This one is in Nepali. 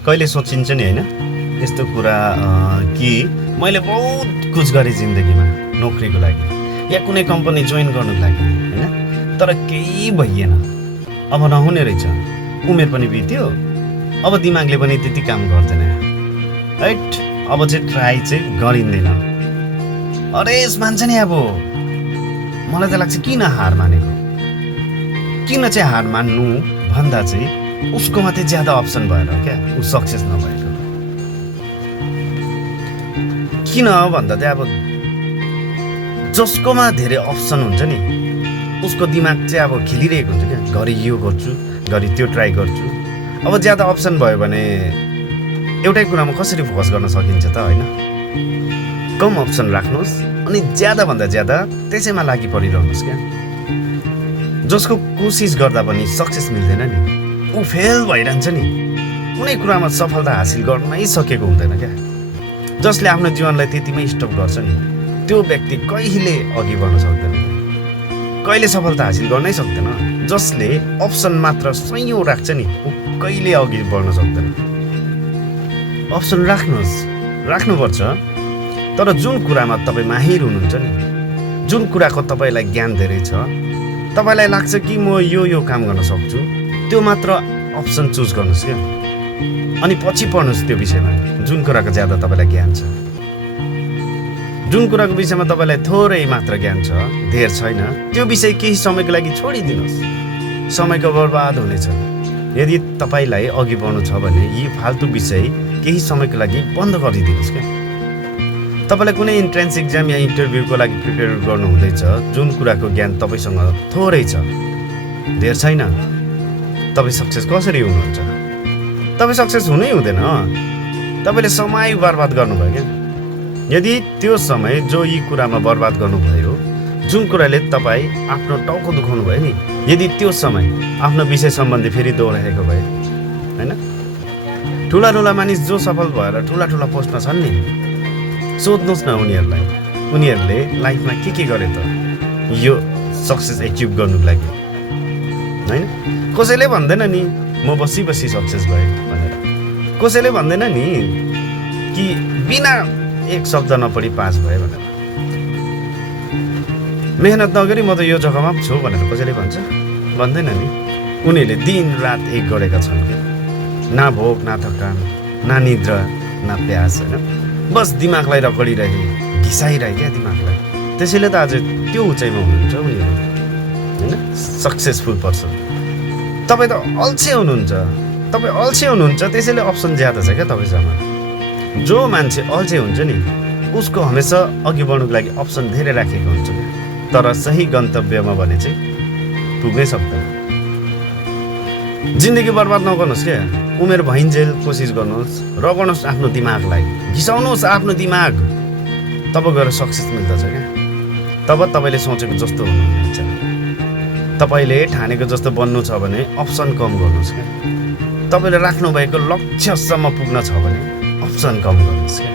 कहिले सोचिन्छ नि होइन यस्तो कुरा कि मैले बहुत कुछ गरेँ जिन्दगीमा नोकरीको लागि या कुनै कम्पनी जोइन गर्नुको लागि होइन, तर केही भइएन। अब नहुने रहेछ, उमेर पनि बित्यो, अब दिमागले पनि त्यति काम गर्दैन राइट। अब चाहिँ ट्राई चाहिँ गरिँदैन। अरे यस मान्छ नि अब मलाई त लाग्छ किन हार मानेको, किन चाहिँ हार मान्नु भन्दा चाहिँ उसकोमा चाहिँ ज्यादा अप्सन भएर क्या ऊ सक्सेस नभएको। किन भन्दा चाहिँ अब जसकोमा धेरै अप्सन हुन्छ नि उसको दिमाग चाहिँ अब खेलिरहेको हुन्छ क्या, घरि यो गर्छु घरि त्यो ट्राई गर्छु। अब ज्यादा अप्सन भयो भने एउटै कुरामा कसरी फोकस गर्न सकिन्छ त होइन। कम अप्सन राख्नुहोस् अनि ज्यादाभन्दा ज्यादा त्यसैमा लागि परिरहनुहोस् क्या। जसको कोसिस गर्दा पनि सक्सेस मिल्दैन नि ऊ फेल भइरहन्छ नि, कुनै कुरामा सफलता हासिल गर्नै सकेको हुँदैन क्या। जसले आफ्नो जीवनलाई त्यतिमै स्टप गर्छ नि त्यो व्यक्ति कहिले अघि बढ्न सक्दैन, कहिले सफलता हासिल गर्नै सक्दैन। जसले अप्सन मात्र सयौँ राख्छ नि ऊ कहिले अघि बढ्न सक्दैन। अप्सन राख्नुहोस्, राख्नुपर्छ, तर जुन कुरामा तपाईँ माहिर हुनुहुन्छ नि, जुन कुराको तपाईँलाई ज्ञान धेरै छ, तपाईँलाई लाग्छ कि म यो काम गर्न सक्छु, त्यो मात्र अप्सन चुज गर्नुहोस् क्या। अनि पछि पढ्नुहोस् त्यो विषयमा जुन कुराको ज्यादा तपाईँलाई ज्ञान छ। जुन कुराको विषयमा तपाईँलाई थोरै मात्र ज्ञान छ, धेर छैन, त्यो विषय केही समयको लागि छोडिदिनुहोस्, समयको बर्बाद हुनेछ। यदि तपाईँलाई अघि बढ्नु छ भने यी फाल्तु विषय केही समयको लागि बन्द गरिदिनुहोस् क्या। तपाईँलाई कुनै इन्ट्रेन्स इक्जाम या इन्टरभ्यूको लागि प्रिपेयर गर्नु हुँदैछ, जुन कुराको ज्ञान तपाईँसँग थोरै छ, धेर छैन, तपाईँ सक्सेस कसरी हुनुहुन्छ? तपाईँ सक्सेस हुनै हुँदैन, तपाईँले समय बर्बाद गर्नुभयो क्या। यदि त्यो समय जो यी कुरामा बर्बाद गर्नुभयो, जुन कुराले तपाईँ आफ्नो टाउको दुखाउनु भयो नि, यदि त्यो समय आफ्नो विषय सम्बन्धी फेरि दोहोऱ्याएको भए होइन। ठुला ठुला मानिस जो सफल भएर ठुला ठुला पोस्टमा छन् नि, सोध्नुहोस् न उनीहरूलाई, उनीहरूले लाइफमा के गरे त यो सक्सेस एचिभ गर्नुको लागि होइन। कसैले भन्दैन नि म बसी बसी सक्सेस भएँ भनेर, कसैले भन्दैन नि कि बिना एक शब्द नपढी पास भए भनेर, मेहनत नगरी म त यो जग्गामा छु भनेर कसैले भन्छ? भन्दैन नि। उनीहरूले दिन रात एक गरेका छन् क्या, ना भोक ना थकान ना निद्रा ना प्यास होइन, बस दिमागलाई रगडिरहे, घिसाइरहे क्या दिमागलाई। त्यसैले त आज त्यो उचाइमा हुनुहुन्छ उनीहरू होइन, सक्सेसफुल पर्सन। तपाईँ त अल्छे हुनुहुन्छ, तपाईँ अल्छे हुनुहुन्छ, त्यसैले अप्सन ज्यादा छ क्या तपाईँसँग। जो मान्छे अल्छे हुन्छ नि उसको हमेसा अघि बढ्नुको लागि अप्सन धेरै राखेको हुन्छ क्या, तर सही गन्तव्यमा भने चाहिँ पुग्नै सक्दैन। जिन्दगी बर्बाद नगर्नुहोस् क्या, उमेर भइन्जेल कोसिस गर्नुहोस्, रगड्नुहोस् आफ्नो दिमागलाई, घिसाउनुहोस् आफ्नो दिमाग, तब गएर सक्सेस मिल्दछ क्या। तब तपाईँले सोचेको जस्तो हुनुहुन्छ, तपाईँले ठानेको जस्तो बन्नु छ भने अप्सन कम गर्नुहोस् क्या। तपाईँले राख्नुभएको लक्ष्यसम्म पुग्न छ भने अप्सन कम गर्नुहोस् क्या।